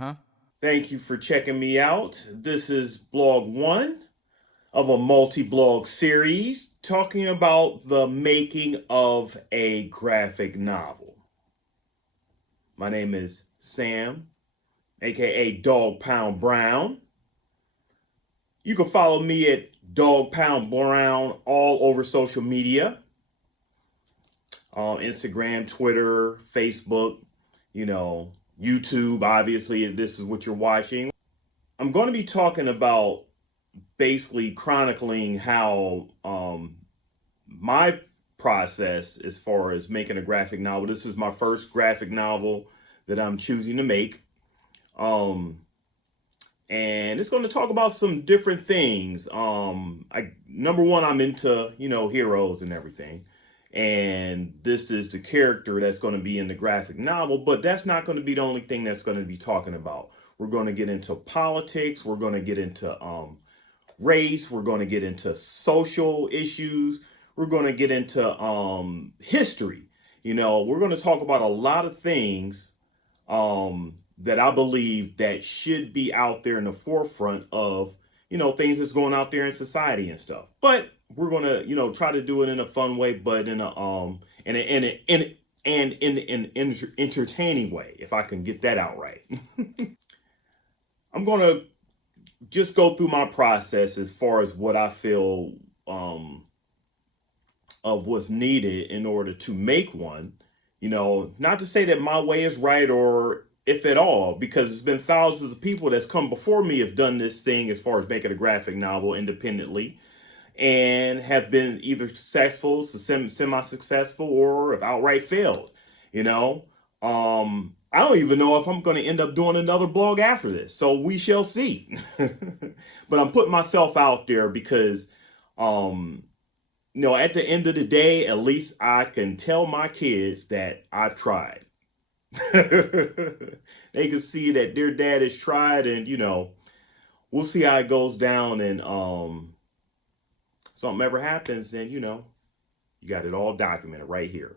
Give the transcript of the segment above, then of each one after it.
huh. Thank you for checking me out. This is blog one of a multi blog series talking about the making of a graphic novel. My name is Sam, aka Dawg Pound Brown. You can follow me at Dawg Pound Brown all over social media on Instagram, Twitter, Facebook, YouTube, obviously, if this is what you're watching. I'm going to be talking about basically chronicling how my process as far as making a graphic novel. This is my first graphic novel that I'm choosing to make. And it's going to talk about some different things. Number one, I'm into, heroes and everything. And this is the character that's going to be in the graphic novel, but that's not going to be the only thing that's going to be talking about. We're going to get into politics. We're going to get into race. We're going to get into social issues. We're going to get into history. We're going to talk about a lot of things that I believe that should be out there in the forefront of, things that's going out there in society and stuff. But we're going to, try to do it in a fun way, but in an entertaining way, if I can get that out right. I'm going to just go through my process as far as what I feel of what's needed in order to make one. Not to say that my way is right or if at all, because it's been thousands of people that's come before me have done this thing as far as making a graphic novel independently and have been either successful, semi-successful, or have outright failed. I don't even know if I'm going to end up doing another blog after this, so we shall see. But I'm putting myself out there because, at the end of the day, at least I can tell my kids that I've tried. They can see that their dad has tried, and we'll see how it goes down. And something ever happens, then you got it all documented right here.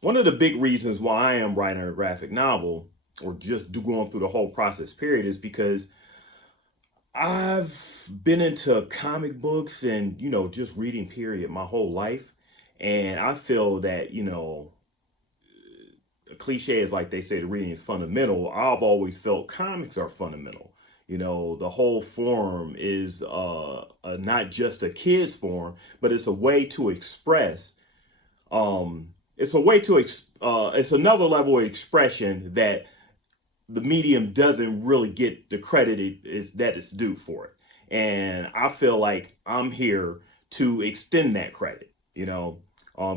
One of the big reasons why I am writing a graphic novel, or just going through the whole process period, is because I've been into comic books and just reading period my whole life, and I feel that a cliche is like they say the reading is fundamental. I've always felt comics are fundamental. The whole form is not just a kid's form, but it's a way to express. It's another level of expression that the medium doesn't really get the credit that it's due for it. And I feel like I'm here to extend that credit.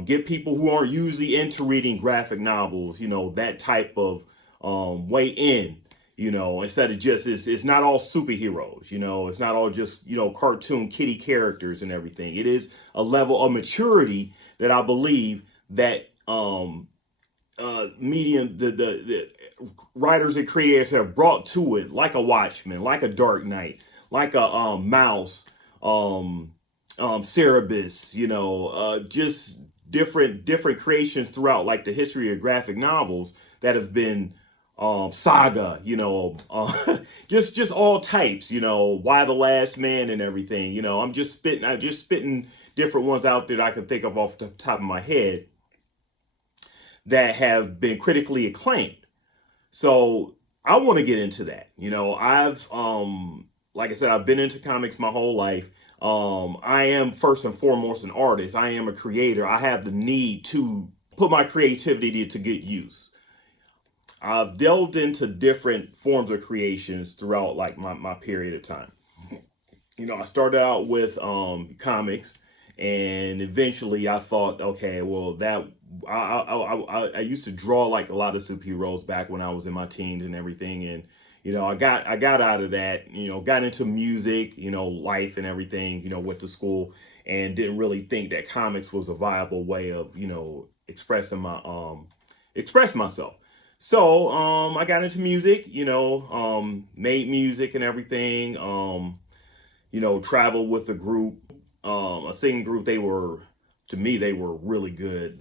Get people who aren't usually into reading graphic novels, that type of way in, instead of just, it's not all superheroes, it's not all just, cartoon kitty characters and everything. It is a level of maturity that I believe that the writers and creators have brought to it, like a Watchmen, like a Dark Knight, like a Mouse, Cerebus, just different creations throughout like the history of graphic novels that have been saga, just all types, Why the Last Man and everything. I'm just spitting different ones out there that I can think of off the top of my head that have been critically acclaimed. So I want to get into that. I've like I said, I've been into comics my whole life. I am first and foremost an artist. I am a creator. I have the need to put my creativity to good use. I've delved into different forms of creations throughout like my period of time. I started out with comics, and eventually I thought, okay, well, that I used to draw like a lot of superheroes back when I was in my teens and everything, and I got out of that, got into music, life and everything, went to school and didn't really think that comics was a viable way of, expressing express myself. So I got into music, made music and everything, traveled with a group, a singing group. To me, they were really good.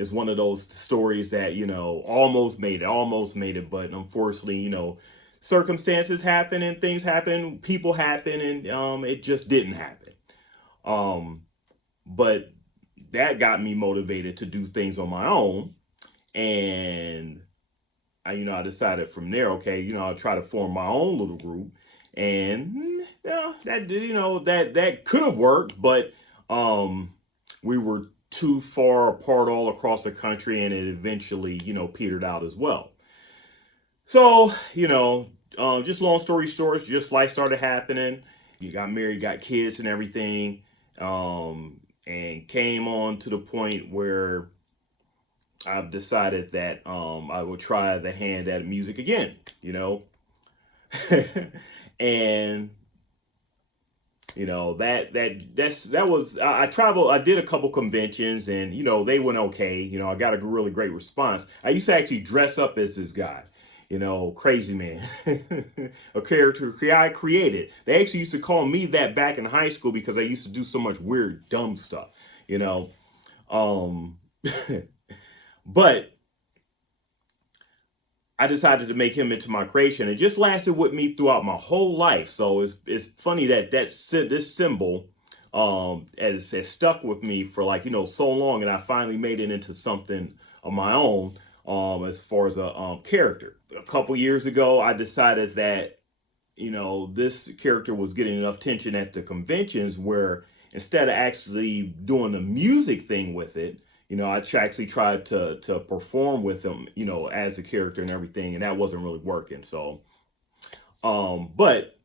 is one of those stories that, almost made it, but unfortunately, circumstances happen and things happen, people happen, and it just didn't happen. But that got me motivated to do things on my own. And I decided from there, okay, I'll try to form my own little group. And that could have worked, but we were too far apart all across the country, and it eventually, petered out as well. So, just long story short, just life started happening. You got married, got kids and everything, and came on to the point where I've decided that I would try the hand at music again, and that was I traveled. I did a couple conventions, and they went okay. I got a really great response. I used to actually dress up as this guy, Krayzeman, a character I created. They actually used to call me that back in high school because I used to do so much weird, dumb stuff, But I decided to make him into my creation. It just lasted with me throughout my whole life. So it's funny that this symbol has stuck with me for so long, and I finally made it into something of my own as far as a character. A couple years ago, I decided that this character was getting enough attention at the conventions where instead of actually doing the music thing with it, I actually tried to perform with him, as a character and everything, and that wasn't really working. So, but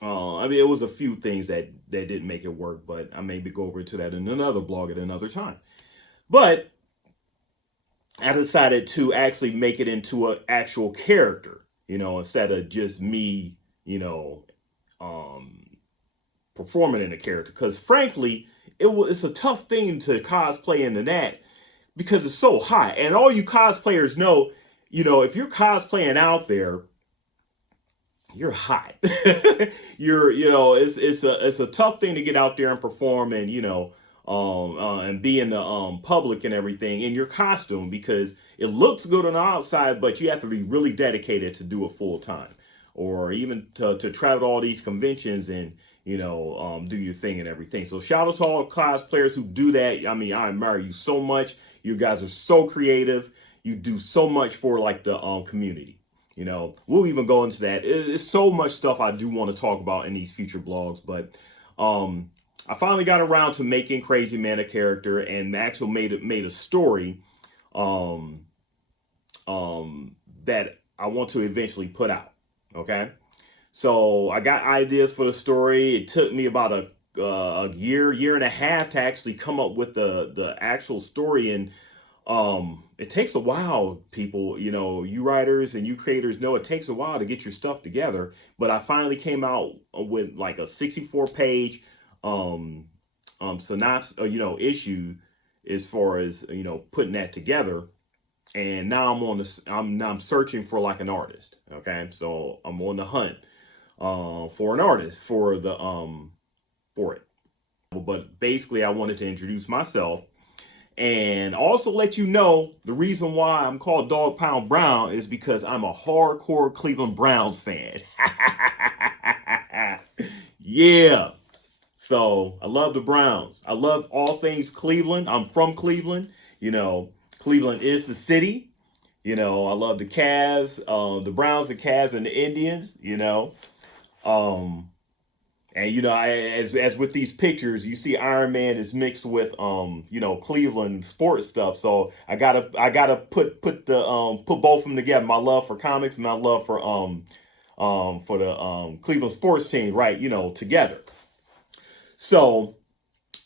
it was a few things that didn't make it work, but I maybe go over to that in another blog at another time. But I decided to actually make it into an actual character, instead of just me, performing in a character. Because frankly, it's a tough thing to cosplay into that because it's so hot. And all you cosplayers know, if you're cosplaying out there, you're hot. It's a tough thing to get out there and perform and, and be in the public and everything in your costume, because it looks good on the outside, but you have to be really dedicated to do it full time, or even to travel to all these conventions and do your thing and everything. So shout out to all cosplayers who do that. I mean, I admire you so much. You guys are so creative. You do so much for the community. We'll even go into that. It's so much stuff I do want to talk about in these future blogs, but I finally got around to making Krayzeman a character and actually made a story that I want to eventually put out. Okay. So I got ideas for the story. It took me about a year and a half to actually come up with the actual story. And it takes a while, people, you writers and you creators know it takes a while to get your stuff together. But I finally came out with a 64-page synopsis, issue as far as, putting that together. And now I'm searching for an artist. Okay. So I'm on the hunt for an artist for it. But basically I wanted to introduce myself and also let you know the reason why I'm called Dawg Pound Brown is because I'm a hardcore Cleveland Browns fan. Yeah. So I love the Browns. I love all things Cleveland. I'm from Cleveland. Cleveland is the city. I love the Cavs, the Browns, the Cavs, and the Indians, and as with these pictures, you see Iron Man is mixed with Cleveland sports stuff. So I gotta put both of them together. My love for comics and my love for the Cleveland sports team, right? Together. So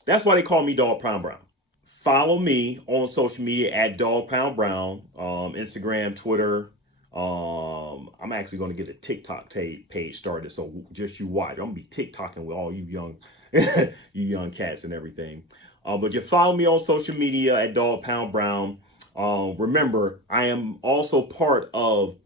that's why they call me Dawg Pound Brown. Follow me on social media at Dawg Pound Brown, Instagram, Twitter. I'm actually going to get a TikTok page started, so just you watch. I'm gonna be TikToking with all you young cats and everything. But you follow me on social media at Dawg Pound Brown. Remember, I am also part of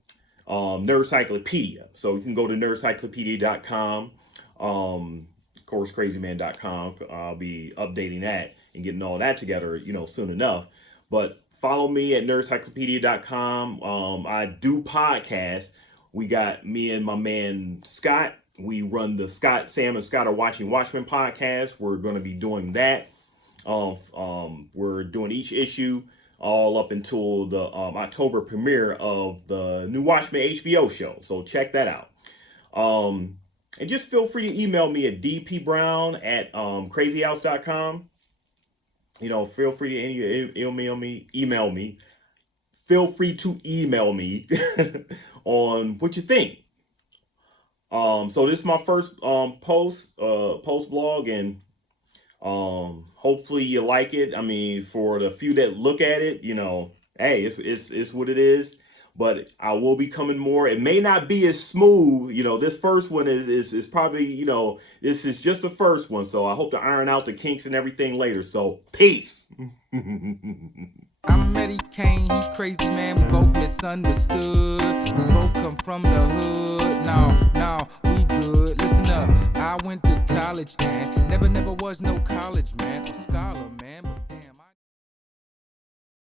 Nerdcyclopedia, so you can go to nerdcyclopedia.com. Of course, Krayzeman.com. I'll be updating that. and getting all that together, soon enough. But follow me at nerdcyclopedia.com. I do podcasts. We got me and my man Scott. We run the Sam and Scott Are Watching Watchmen podcast. We're going to be doing that. We're doing each issue all up until the October premiere of the new Watchmen HBO show. So check that out. And just feel free to email me at dpbrown@crazyhouse.com. Feel free to email me. Feel free to email me on what you think. So this is my first post blog, and hopefully you like it. I mean, for the few that look at it, hey, it's what it is. But I will be coming more. It may not be as smooth. This first one is probably, this is just the first one. So I hope to iron out the kinks and everything later. So peace. I'm Eddie Kane, he crazy man, we both misunderstood. We both come from the hood, now, we good. Listen up, I went to college, man. Never was no college man or scholar, man.